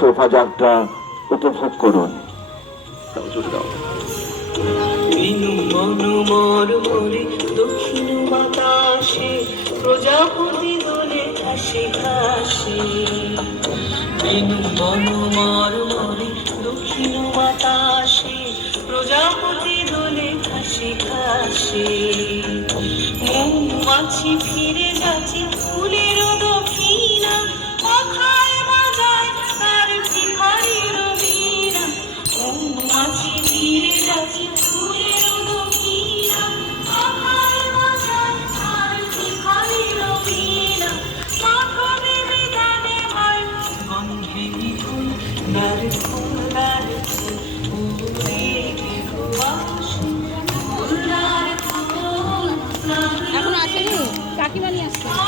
শোভাযাত্রা উপভোগ করুন। দক্ষিণ বাতাসে প্রজাপতি দোলে ঘাসে ঘাসে, বেনু বনমর মরে দক্ষিণ বাতাসে প্রজাপতি দোলে ঘাসে ঘাসে। মৌমাছি ফিরে যাচ্ছে ফুলের দক্ষিণা, পাখায় বাজায় তার ভিখারির বীণা। মৌমাছি ফিরে যাচ্ছে ফুলের দক্ষিণা, পাখায় বাজায় তার ভিখারির বীণা। মাধবী বিতানে হয় গন্ধে ফুল, দ্বার ফুল দ্বার ফুল, উড়ে ঘুমাসে ফুল দ্বার ফুল। এখন আসেনি, কাকিমা নিয়ে আসছে।